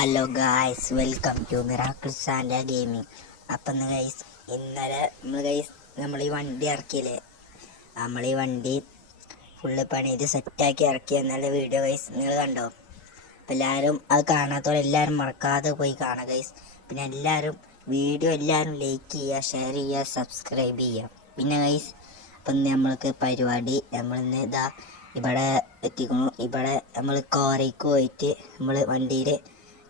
Hello guys, welcome to miracles and gaming. അപ്പം guys, ഇന്നലെ നമ്മൾ ഈ വണ്ടി ഇറക്കിയില്ലേ, നമ്മൾ ഈ വണ്ടി ഫുള്ള് പണിത് സെറ്റാക്കി ഇറക്കി. എന്നല്ല വീഡിയോ ഗൈസ് നിങ്ങൾ കണ്ടോ? അപ്പം എല്ലാവരും അത് കാണാത്തവരെല്ലാവരും മറക്കാതെ പോയി കാണാം ഗൈസ്. പിന്നെ വീഡിയോ എല്ലാവരും ലൈക്ക് ചെയ്യുക, ഷെയർ ചെയ്യുക, സബ്സ്ക്രൈബ് ചെയ്യുക. പിന്നെ ഗൈസ്, അപ്പം നമ്മൾക്ക് പരിപാടി നമ്മളിന്ന് ഇവിടെ എത്തിക്കുന്നു. ഇവിടെ നമ്മൾ കോറയ്ക്ക് പോയിട്ട് നമ്മൾ വണ്ടിയിൽ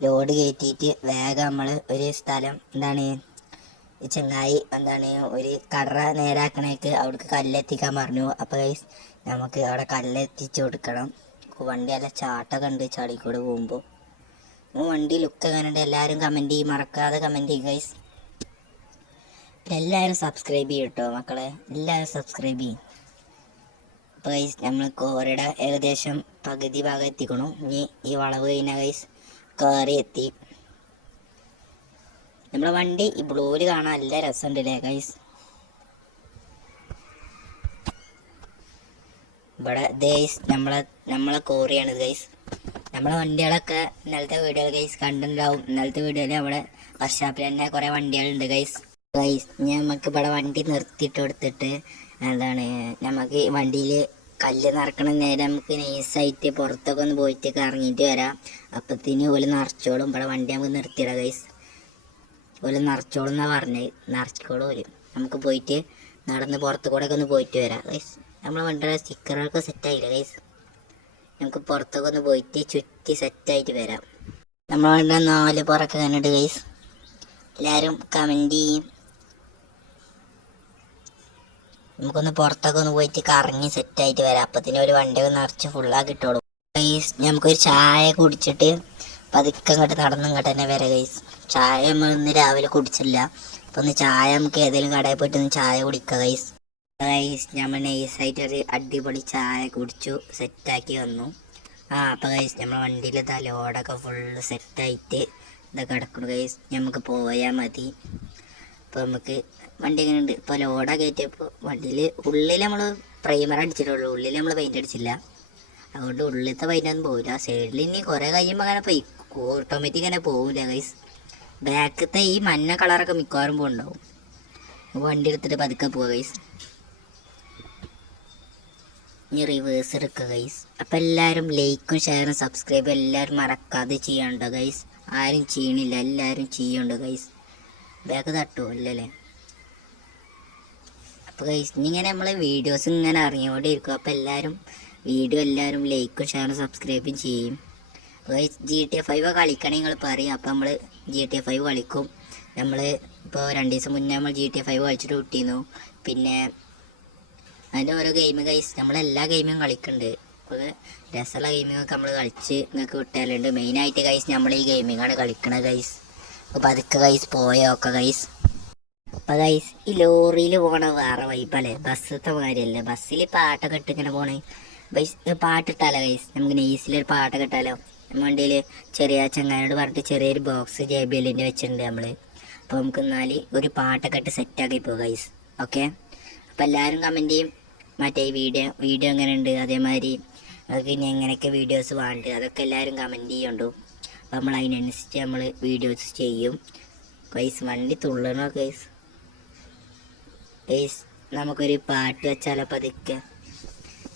ലോഡ് കയറ്റിയിട്ട് വേഗം നമ്മൾ ഒരു സ്ഥലം ചങ്ങായി ഒരു കടറ നേരാക്കണേക്ക് അവിടേക്ക് കല്ലെത്തിക്കാൻ പറഞ്ഞു. അപ്പോൾ ഗൈസ് നമുക്ക് അവിടെ കല്ലെത്തിച്ച് കൊടുക്കണം. വണ്ടി നല്ല ചാട്ടൊക്കെ ഉണ്ട് ചളിക്കൂടെ പോകുമ്പോൾ. വണ്ടി ലുക്ക് എങ്ങനെയുണ്ട് എല്ലാവരും കമൻറ്റ് ചെയ്യും, മറക്കാതെ കമൻറ്റ് ചെയ്യും ഗൈസ്. പിന്നെ എല്ലാവരും സബ്സ്ക്രൈബ് ചെയ്യും കേട്ടോ മക്കളെ, എല്ലാവരും സബ്സ്ക്രൈബ് ചെയ്യും. അപ്പോൾ ഗൈസ് നമ്മൾ കോറയുടെ ഏകദേശം പകുതി ഭാഗം എത്തിക്കണു. ഇനി ഈ വളവ് കഴിഞ്ഞാൽ ഗൈസ് കയറി എത്തി. നമ്മളെ വണ്ടി ഈ ബ്ലൂവിൽ കാണാൻ നല്ല രസമുണ്ടല്ലേ ഗൈസ്. ഇവിടെ ഗൈസ് നമ്മളെ കോറിയാണ് ഗൈസ്. നമ്മളെ വണ്ടികളൊക്കെ ഇന്നലത്തെ വീഡിയോ ഗൈസ് കണ്ടിട്ടുണ്ടാവും. ഇന്നലത്തെ വീഡിയോയിൽ നമ്മുടെ വർക്ക്ഷോപ്പിൽ തന്നെ കുറേ വണ്ടികളുണ്ട് ഗൈസ്. നമുക്ക് ഇവിടെ വണ്ടി നിർത്തിയിട്ട് കൊടുത്തിട്ട് നമുക്ക് വണ്ടിയിൽ കല്ല് നിറക്കണ നേരം നമുക്ക് നൈസായിട്ട് പുറത്തൊക്കെ ഒന്ന് പോയിട്ട് കറങ്ങിയിട്ട് വരാം. അപ്പത്തിന് ഓല് നിറച്ചോളും. ഇവിടെ വണ്ടി നമുക്ക് നിർത്തിയിടാം ഗൈസ്. ഓല് നിറച്ചോളും എന്നാണ് പറഞ്ഞത്. നിറച്ചോളും ഓല്. നമുക്ക് പോയിട്ട് നടന്ന് പുറത്ത് കൂടെ ഒക്കെ ഒന്ന് പോയിട്ട് വരാം ഗൈസ്. നമ്മളെ വണ്ടിയുടെ സ്റ്റിക്കറൊക്കെ സെറ്റായില്ല ഗൈസ്. നമുക്ക് പുറത്തൊക്കെ ഒന്ന് പോയിട്ട് ചുറ്റി സെറ്റായിട്ട് വരാം. നമ്മളെ വണ്ടിയുടെ 4 പുറമൊക്കെ കണ്ടിട്ട് ഗൈസ്. എല്ലാവരും കമൻറ്റ് ചെയ്യും. നമുക്കൊന്ന് പുറത്തൊക്കെ ഒന്ന് പോയിട്ട് കറങ്ങി സെറ്റായിട്ട് വരാം. അപ്പത്തിന് ഒരു വണ്ടിയൊക്കെ നിറച്ച് ഫുള്ളാക്കി ഇട്ടോളും ഗൈസ്. നമുക്കൊരു ചായ കുടിച്ചിട്ട് പതുക്കെ ഇങ്ങോട്ട് ഇങ്ങോട്ട് തന്നെ വരാം ഗൈസ്. ചായ നമ്മൾ ഇന്ന് രാവിലെ കുടിച്ചില്ല. അപ്പോൾ ഒന്ന് ചായ നമുക്ക് ഏതെങ്കിലും കടയിൽ പോയിട്ട് ഒന്ന് ചായ കുടിക്കാം ഗൈസ്. നമ്മൾ നൈസായിട്ടൊരു അടിപൊളി ചായ കുടിച്ചു സെറ്റാക്കി വന്നു. അപ്പോൾ ഗൈസ് നമ്മളെ വണ്ടിയിൽ ലോഡൊക്കെ ഫുള്ള് സെറ്റായിട്ട് കിടക്കുന്നു ഗൈസ്. നമുക്ക് പോയാൽ മതി. അപ്പോൾ നമുക്ക് വണ്ടി എങ്ങനെ ഉണ്ട് ഇപ്പോൾ ലോഡൊക്കെ കയറ്റിയപ്പോൾ വണ്ടിയിൽ ഉള്ളിൽ നമ്മൾ പ്രൈമർ അടിച്ചിട്ടുള്ളൂ. ഉള്ളിൽ നമ്മൾ പെയിൻ്റ് അടിച്ചില്ല. അതുകൊണ്ട് ഉള്ളിലത്തെ പെയിൻ്റൊന്നും പോകില്ല. സൈഡിൽ ഇനി കുറേ കഴിയുമ്പോൾ അങ്ങനെ പോയി ഓട്ടോമാറ്റിക് അങ്ങനെ പോകില്ല ഗൈസ്. ബാക്കത്തെ ഈ മഞ്ഞ കളറൊക്കെ മിക്കവാറും പോകുന്നുണ്ടാവും. വണ്ടി എടുത്തിട്ട് പതുക്കെ പോവുക ഗൈസ്. ഇനി റിവേഴ്സ് എടുക്കുക ഗൈസ്. അപ്പം എല്ലാവരും ലൈക്കും ഷെയറും സബ്സ്ക്രൈബും എല്ലാവരും മറക്കാതെ ചെയ്യണ്ടോ ഗൈസ്. ആരും ചെയ്യണില്ല, എല്ലാവരും ചെയ്യണ്ടോ ഗൈസ്. ബാക്ക് തട്ടുമല്ലേ. അപ്പോൾ ഗൈസ് ഇങ്ങനെ നമ്മളെ വീഡിയോസ് ഇങ്ങനെ അറിഞ്ഞുകൊണ്ടിരിക്കും. അപ്പോൾ എല്ലാവരും ലൈക്കും ഷെയറും സബ്സ്ക്രൈബും ചെയ്യും. അപ്പോൾ ഗൈസ് GTA 5 കളിക്കണേ നിങ്ങൾ പറയും. അപ്പോൾ നമ്മൾ GTA 5 കളിക്കും. നമ്മൾ ഇപ്പോൾ 2 ദിവസം മുന്നേ നമ്മൾ GTA 5 കളിച്ചിട്ട് വിട്ടിരുന്നു. പിന്നെ അതിൻ്റെ ഓരോ ഗെയിം ഗൈസ് നമ്മളെല്ലാ ഗെയിമും കളിക്കുന്നുണ്ട്. അപ്പോൾ രസമുള്ള ഗെയിമിങ്ങൊക്കെ നമ്മൾ കളിച്ച് നിങ്ങൾക്ക് വിട്ടാലുണ്ട്. മെയിനായിട്ട് ഗൈസ് നമ്മൾ ഈ ഗെയിമിങ്ങാണ് കളിക്കണത് ഗൈസ്. അപ്പോൾ പതുക്കെ ഗൈസ് പോയൊക്കെ ഗൈസ്. അപ്പോൾ ഗൈസ് ഈ ലോറിയിൽ പോകണ വേറെ വൈബല്ലേ, ബസ്സത്തെ കാര്യമല്ല. ബസ്സിൽ പാട്ടൊക്കെ ഇട്ട് ഇങ്ങനെ പോണേ ഗൈസ്. പാട്ടിട്ടാലോ ഗൈസ്, നമുക്ക് നൈസിലൊരു പാട്ടൊക്കെ ഇട്ടാലോ. വണ്ടിയിൽ ചെറിയ ചങ്ങാനോട് പറഞ്ഞിട്ട് ചെറിയൊരു ബോക്സ് JBLൻ്റെ വെച്ചിട്ടുണ്ട് നമ്മൾ. അപ്പോൾ നമുക്ക് എന്നാൽ ഒരു പാട്ടൊക്കെ ഇട്ട് സെറ്റാക്കി പോകും ഗൈസ്. ഓക്കെ, അപ്പോൾ എല്ലാവരും കമൻറ്റ് ചെയ്യും. മറ്റേ ഈ വീഡിയോ എങ്ങനെ ഉണ്ട്, അതേമാതിരി നമുക്ക് ഇനി എങ്ങനെയൊക്കെ വീഡിയോസ് വേണ്ടത് അതൊക്കെ എല്ലാവരും കമൻറ്റ് ചെയ്യുന്നുണ്ടോ. അപ്പോൾ നമ്മൾ അതിനനുസരിച്ച് നമ്മൾ വീഡിയോസ് ചെയ്യും ഗൈസ്. വണ്ടി തുള്ളണോ ഗൈസ്. നമുക്കൊരു പാട്ട് വെച്ചാലോ പതുക്കെ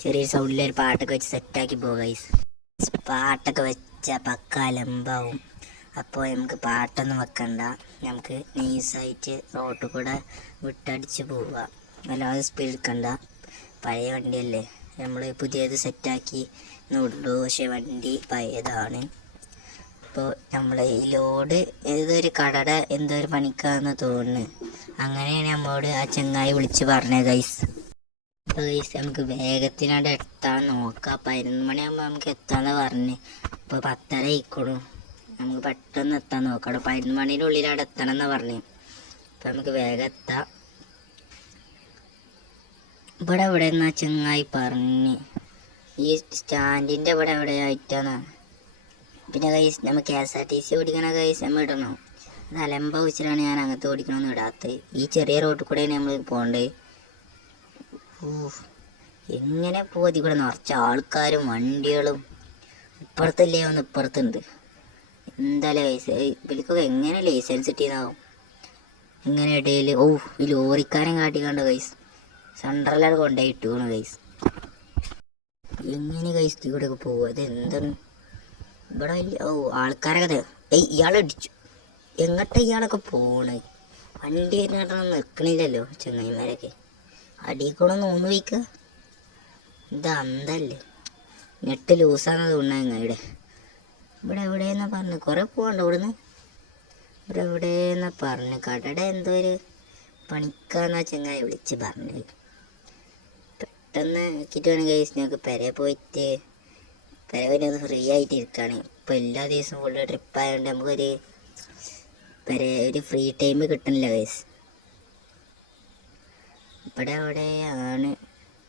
ചെറിയ സൗണ്ടിലൊരു പാട്ടൊക്കെ വെച്ച് സെറ്റാക്കി പോകും ഗൈസ്. പാട്ടൊക്കെ വെച്ചാൽ പക്ക അലമ്പാവും. അപ്പോൾ നമുക്ക് പാട്ടൊന്നും വെക്കണ്ട. നമുക്ക് നൈസായിട്ട് റോട്ടിൽ കൂടെ വിട്ടടിച്ച് പോവുക. വല്ലാതെ സ്പീഡ് എടുക്കണ്ട. പഴയ വണ്ടിയല്ലേ, നമ്മൾ പുതിയത് സെറ്റാക്കി എന്നുള്ളൂ. പക്ഷേ വണ്ടി പഴയതാണ്. അപ്പോൾ നമ്മൾ ഈ ലോഡ് ഏതൊരു കടയുടെ എന്തോ ഒരു പണിക്കാന്ന് തോന്നുന്നു. അങ്ങനെയാണ് നമ്മളോട് ആ ചങ്ങായി വിളിച്ച് പറഞ്ഞത് ഗൈസ്. അപ്പോൾ ഗൈസ് നമുക്ക് വേഗത്തിനാണ്ട് എത്താൻ നോക്കാം. 11 മണിയാകുമ്പോൾ നമുക്ക് എത്താമെന്ന് പറഞ്ഞ്. ഇപ്പോൾ 10:30 ആയിക്കോളും. നമുക്ക് പെട്ടെന്ന് എത്താൻ നോക്കാം. 11 മണീൻ്റെ ഉള്ളിൽ അവിടെ എത്തണം എന്നാണ് പറഞ്ഞത്. അപ്പോൾ നമുക്ക് വേഗം എത്താം. ഇവിടെ എവിടെ എന്നാ ചങ്ങായി പറഞ്ഞ് ഈ സ്റ്റാൻഡിൻ്റെ ഇവിടെ ആയിട്ടാണ്. പിന്നെ ഗൈസ് നമ്മൾ KSRTC ഓടിക്കണ ഗൈസ് നമ്മൾ ഇടണോ? അത് അലമ്പ വെച്ചിട്ടാണ് ഞാൻ അങ്ങനത്തെ ഓടിക്കണമെന്ന് ഇടാത്തത്. ഈ ചെറിയ റോഡിൽ കൂടെയാണ് നമ്മൾ പോകേണ്ടത്. എങ്ങനെ പോയി കൂടെ നിറച്ച ആൾക്കാരും വണ്ടികളും. ഇപ്പുറത്തല്ലേ ഒന്ന് ഇപ്പുറത്തുണ്ട്. എന്തായാലും ഗൈസ് ഇവർക്കൊക്കെ എങ്ങനെ ലൈസൻസ് കിട്ടിയതാവും. ഇങ്ങനെ ഇടയിൽ ഈ ലോറിക്കാരൻ കാട്ടിക്കണ്ട ഗൈസ് സെൻട്രലാണ് കൊണ്ടുപോയി ഇട്ടുകയാണ് ഗൈസ്. എങ്ങനെ ഗൈസ് ഇവിടെയൊക്കെ പോകുക? അത് എന്താണ് ഇവിടെ ആൾക്കാരൊക്കെ ഇയാളടിച്ചു. എങ്ങോട്ടാ ഇയാളൊക്കെ പോണേ? വണ്ടി വരുന്നിട്ടൊന്നും നിൽക്കണില്ലല്ലോ ചങ്ങായിമാരൊക്കെ. അടിക്കൂടൊന്ന് ഊന്ന് വയ്ക്കുക. ഇത് അന്തല്ലേ, നെറ്റ് ലൂസാണെന്ന് തോന്നുന്നത്. ഇവിടെ എവിടെയെന്നാ പറഞ്ഞു കുറേ പോകണ്ട ഇവിടുന്ന്. ഇവിടെ എവിടെയെന്നാ പറഞ്ഞു കടയുടെ എന്തോ ഒരു പണിക്കാന്നാ ചങ്ങായി വിളിച്ച് പറഞ്ഞത്. പെട്ടെന്ന് കിട്ടുവാണെങ്കിൽ ഗൈസ് ഞങ്ങൾക്ക് പെരയെ പോയിട്ട് ഒന്ന് ഫ്രീ ആയിട്ട് ഇരിക്കുകയാണ്. ഇപ്പോൾ എല്ലാ ദിവസവും ഫുള്ള് ട്രിപ്പായതുകൊണ്ട് നമുക്കൊരു ഒരു ഫ്രീ ടൈം കിട്ടുന്നില്ല ഗൈസ്. ഇവിടെ എവിടെയാണ്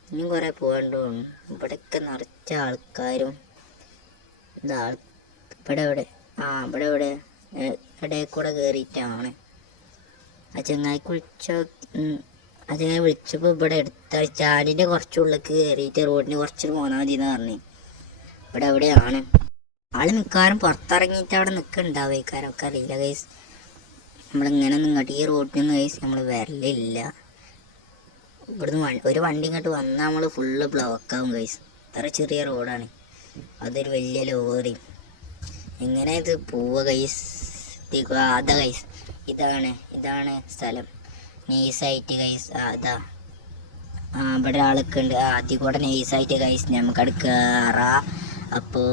ഇനിയും കുറേ പോകാണ്ട് തോന്നുന്നു. ഇവിടെയൊക്കെ നിറച്ച ആൾക്കാരും ഇവിടെ ഇവിടെ ഇടയിൽ കൂടെ കയറിയിട്ടാണ്. ആ ചങ്ങായിക്ക് ആ ചങ്ങായി വിളിച്ചപ്പോൾ ഇവിടെ എടുത്ത ചാലിൻ്റെ കുറച്ചുള്ളിലേക്ക് കയറിയിട്ട് റോഡിന് കുറച്ച് പോന്നാൽ മതി എന്ന് പറഞ്ഞു. ഇവിടെ എവിടെയാണ് ആൾ മിക്കവാറും പുറത്തിറങ്ങിയിട്ട് അവിടെ നിൽക്കുന്നുണ്ടാവേക്കാരൊക്കെ അറിയില്ല ഗൈസ്. നമ്മളിങ്ങനെ ഇങ്ങോട്ട് ഈ റോഡിനൊന്നും ഗൈസ് നമ്മൾ വരലില്ല. ഇവിടുന്ന് ഒരു വണ്ടി ഇങ്ങോട്ട് വന്നാൽ നമ്മൾ ഫുള്ള് ബ്ലോക്കാവും ഗൈസ്. ഇത്ര ചെറിയ റോഡാണ്, അതൊരു വലിയ ലോറി. എങ്ങനെ ഇത് പോവുക ഗൈസ്? അതാ ഗൈസ്, ഇതാണ് സ്ഥലം. നൈസായിട്ട് ഗൈസ് ഇവിടെ ആളൊക്കെ ഉണ്ട്. ആദ്യം കൂടെ നൈസായിട്ട് ഗൈസ് നമുക്കവിടെ കയറാം. അപ്പോൾ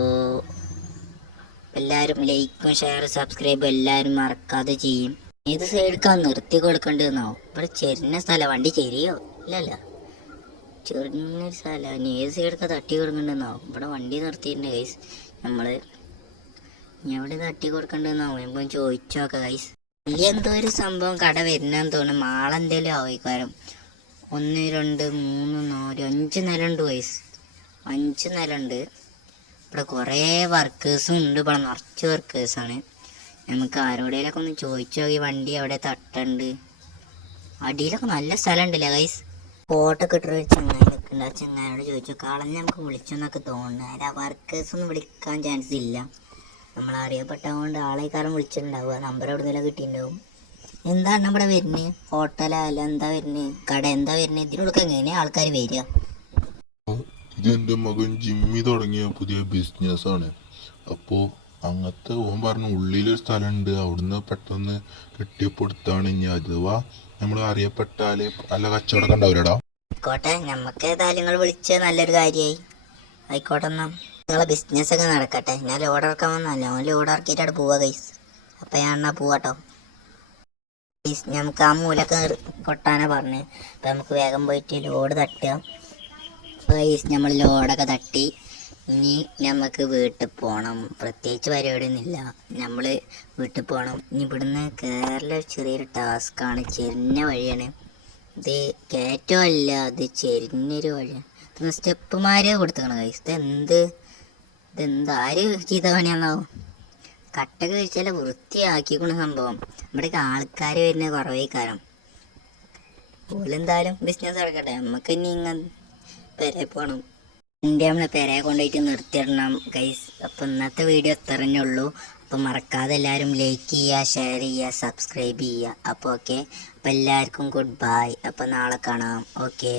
എല്ലാവരും ലൈക്കും ഷെയർ സബ്സ്ക്രൈബും എല്ലാവരും മറക്കാതെ ചെയ്യും. ഏത് സൈഡിലേക്കാണ് നിർത്തി കൊടുക്കേണ്ടതെന്നാവും. ഇവിടെ ചെരിഞ്ഞ സ്ഥലം, വണ്ടി ചെരിയോ ഇല്ലല്ല, ചെറിയൊരു സ്ഥലം. ഏത് സൈഡിലേക്കാണ് തട്ടി കൊടുക്കേണ്ടതെന്നാവും. ഇവിടെ വണ്ടി നിർത്തിയിട്ടുണ്ട് ഗൈസ്. നമ്മൾ എവിടെ തട്ടി കൊടുക്കേണ്ടതെന്നാവും നമുക്ക് ചോദിച്ചു നോക്കാം ഗൈസ്. വലിയ എന്തോ ഒരു സംഭവം കട വരുന്നതെന്ന് തോന്നുന്നു. മാളെന്തേലും ആയിക്കാരം. 1 2 3 4 5 നില ഉണ്ട് ഗൈസ്. 5 നില ഉണ്ട്. ഇവിടെ കുറേ വർക്കേഴ്സും ഉണ്ട്. ഇവിടെ നിറച്ച് വർക്കേഴ്സാണ്. നമുക്ക് ആരോടേലൊക്കെ ഒന്ന് ചോദിച്ചു നോക്കി വണ്ടി അവിടെ തട്ടുണ്ട്. അടിയിലൊക്കെ നല്ല സ്ഥലം ഉണ്ടല്ലേ ഗൈസ്. ഫോട്ടോ കിട്ടുന്ന ചങ്ങായി നിൽക്കുന്നുണ്ട്. ആ ചങ്ങായിയോട് ചോദിച്ചു കളഞ്ഞ് നമുക്ക് വിളിച്ചെന്നൊക്കെ തോന്നുന്നു. അതിൽ ആ വർക്കേഴ്സൊന്നും വിളിക്കാൻ ചാൻസ് ഇല്ല. നമ്മൾ അറിയപ്പെട്ടതുകൊണ്ട് ആളെക്കാരം വിളിച്ചിട്ടുണ്ടാവുക. നമ്പർ എവിടെ നിന്നെല്ലാം കിട്ടിയിട്ടുണ്ടാവും. എന്താണ് ഇവിടെ വരുന്നത്? ഹോട്ടലാ അല്ല എന്താ വരുന്നത്? കട എന്താ വരുന്നത്? ഇതിനോടൊക്കെ എങ്ങനെയാണ് ആൾക്കാർ വരിക? ഇതെൻ്റെ മകൻ ജിമ്മി തുടങ്ങിയ പുതിയ ബിസിനസ്സാണ്. അപ്പോൾ അങ്ങനത്തെ ഓൻ പറഞ്ഞു ഉള്ളിലൊരു സ്ഥലമുണ്ട്, അവിടുന്ന് പെട്ടെന്ന് കെട്ടിയപ്പെടുത്താണ്. ഇനി അഥവാ നമ്മൾ അറിയപ്പെട്ടാൽ നല്ല കച്ചവടമൊക്കെ ഉണ്ടാവില്ലടാ. ആയിക്കോട്ടെ, നമുക്ക് ഏതായാലും നിങ്ങൾ വിളിച്ചത് നല്ലൊരു കാര്യമായി. ആയിക്കോട്ടെ, എന്നാൽ നിങ്ങളെ ബിസിനസ്സൊക്കെ നടക്കട്ടെ. ഞാൻ ലോഡ് ഇറക്കാൻ വന്നല്ലോ, ലോഡ് ഇറക്കിയിട്ട് അവിടെ പോവാ ഗൈസ്. അപ്പം ഞാൻ എന്നാ പോവാട്ടോ ഗൈസ്. നമുക്ക് ആ മൂലൊക്കെ കൊട്ടാനാ പറഞ്ഞ്. അപ്പം നമുക്ക് വേഗം പോയിട്ട് ലോഡ് തട്ടുക ഗൈസ്. നമ്മൾ ലോഡൊക്കെ തട്ടി ഇനി നമുക്ക് വീട്ടിൽ പോകണം. പ്രത്യേകിച്ച് പരിപാടിയൊന്നുമില്ല, നമ്മൾ വീട്ടിൽ പോകണം. ഇനി ഇവിടുന്ന് കേരള ചെറിയൊരു ടാസ്ക്കാണ്. ചെരിഞ്ഞ വഴിയാണ് ഇത്, കയറ്റമല്ല, അത് ചെരിഞ്ഞൊരു വഴിയാണ്. പിന്നെ സ്റ്റെപ്പുമാരെ കൊടുത്തേക്കണം ഗൈസ്. ഇതെന്ത് ആര് ചെയ്ത പണിയാന്നാവും. കട്ടൊക്കെ കഴിച്ചാൽ വൃത്തിയാക്കിക്കുന്ന സംഭവം. ഇവിടേക്ക് ആൾക്കാർ വരുന്ന കുറവേ കാരം. പോലെന്തായാലും ബിസിനസ് നടക്കട്ടെ. നമുക്ക് ഇനി ഇങ്ങനെ പെരേ പോകണം. വണ്ടി നമ്മൾ പെരയെ കൊണ്ടുപോയിട്ട് നിർത്തിയിടണം ഗൈസ്. അപ്പോൾ ഇന്നത്തെ വീഡിയോ ഇത്ര തന്നെ ഉള്ളൂ. അപ്പോൾ മറക്കാതെ എല്ലാവരും ലൈക്ക് ചെയ്യുക, ഷെയർ ചെയ്യുക, സബ്സ്ക്രൈബ് ചെയ്യുക. അപ്പോൾ ഓക്കെ, അപ്പോൾ എല്ലാവർക്കും ഗുഡ് ബൈ. അപ്പോൾ നാളെ കാണാം. ഓക്കെ.